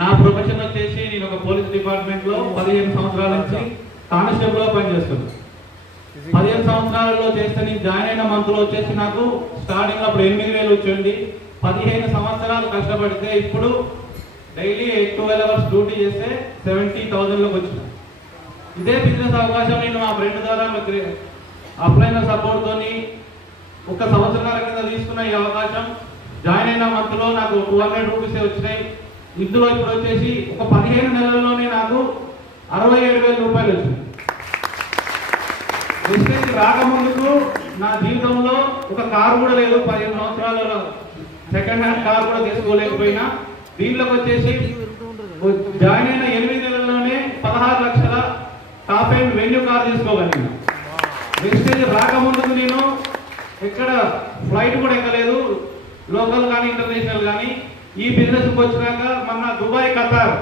నా ప్రొఫెషన్ వచ్చేసి నేను ఒక పోలీస్ డిపార్ట్మెంట్ లో 15 సంవత్సరాల నుంచి కానిస్టేబుల్ గా పనిచేస్తున్నాను. 15 సంవత్సరాలలో చేస్తే నేను జాయిన్ అయిన మంత్ లో వచ్చేసి నాకు స్టార్టింగ్ అప్పుడు 8,000 వచ్చింది. 15 సంవత్సరాలు కష్టపడితే ఇప్పుడు డైలీ 8-12 అవర్స్ డ్యూటీ చేస్తే 70,000 వచ్చిన. ఇదే బిజినెస్ అవకాశం నేను మా ఫ్రెండ్ ద్వారా అప్లైనర్ సపోర్ట్ తోని ఒక సంవత్సరాల కింద తీసుకున్న ఈ అవకాశం జాయిన్ అయిన మంత్ లో నాకు 200 రూపీస్ వచ్చినాయి. ఇందులో ఇప్పుడు వచ్చేసి ఒక 15 నెలల్లోనే నాకు 67,000 రూపాయలు వచ్చింది. వెస్టేజ్ రాకముందుకు నా జీవితంలో ఒక కారు కూడా లేదు. 15 సంవత్సరాలలో సెకండ్ హ్యాండ్ కార్ కూడా తీసుకోలేకపోయినా దీంట్లోకి వచ్చేసి జాయిన్ అయిన 8 నెలల్లోనే 16 లక్షల టాప్ అండ్ వెన్యూ కార్ తీసుకోగలిగిన. వెస్టేజ్ రాకముందుకు నేను ఎక్కడ ఫ్లైట్ కూడా ఎక్కలేదు, లోకల్ కానీ ఇంటర్నేషనల్ కానీ. ఈ బిజినెస్కి వచ్చినాక మన Dubai Qatar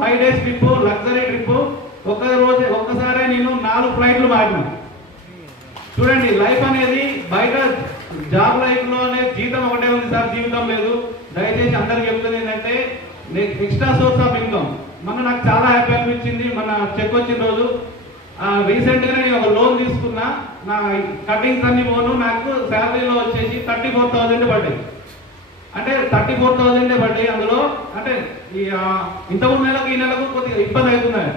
5 days trip, luxury trip, ఒక్కసారి నేను 4 ఫ్లైట్లు మారినా. చూడండి, లైఫ్ అనేది బయట జాబ్ లైఫ్ లోనే జీతం ఒకటే ఉంది సార్, జీవితం లేదు. దయచేసి అందరికి చెప్తుంది ఏంటంటే ఎక్స్ట్రా సోర్స్ ఆఫ్ ఇన్కమ్. నాకు చాలా హ్యాపీ అనిపించింది మన చెక్ వచ్చిన రోజు. రీసెంట్ గా నేను ఒక లోన్ తీసుకున్నా, నా కటింగ్స్ అన్ని పోను నాకు శాలరీలో వచ్చేసి 34,000 పడ్డాయి. అంటే 34,000 పడ్డాయి. అందులో అంటే ఇంతకుముందు నెలకు ఈ నెలకు కొద్దిగా ఇబ్బంది అవుతున్నాయి.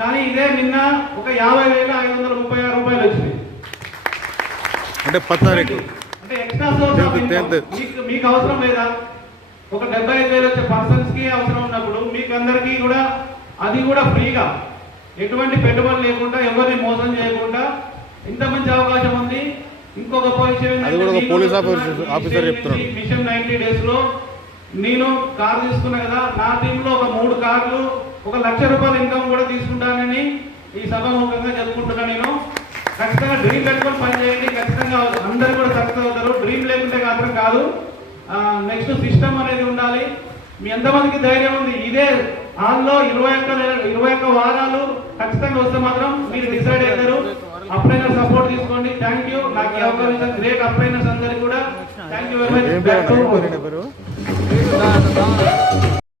కానీ ఇదే నిన్న ఒక 50,536 రూపాయలు వచ్చినాయి. అంటే ఎక్స్ట్రా సోర్స్ మీకు అవసరం లేదా? ఒక 75,000 వచ్చే పర్సన్స్ కి అవసరం ఉన్నప్పుడు మీకు అందరికీ కూడా అది కూడా ఫ్రీగా, ఎటువంటి పెట్టుబడి లేకుండా, ఎవరిని మోసం చేయకుండా ఇంత మంచి అవకాశం ఉంది. ఇంకొక మిషన్ 90 డేస్ లో నేను కార్ తీసుకున్నా కదా, నా టీంలో ఒక 3 కార్లు, 1 లక్ష రూపాయల ఇన్కమ్ కూడా తీసుకుంటానని ఈ సభాముఖంగా చెప్పుకుంటున్నా. నేను ఖచ్చితంగా డ్రీమ్ పెట్టుకొని పని చేయండి, ఖచ్చితంగా అందరూ కూడా సక్సెస్ అవుతారు. డ్రీమ్ లేకుంటే మాత్రం కాదు. నెక్స్ట్ సిస్టమ్ అనేది ఉండాలి. మీ ఎంతమందికి ధైర్యం ఉంది? ఇదే హాల్లో 21 వారాలు ఖచ్చితంగా వస్తే మాత్రం మీరు డిసైడ్ అవుతారు. అప్లైనర్ సపోర్ట్ తీసుకోండి. Thank you. నాకు ఈ అవకాశం గ్రేట్ అప్లైనర్స్ అందరికీ కూడా థ్యాంక్ యూ వెరీ మచ్.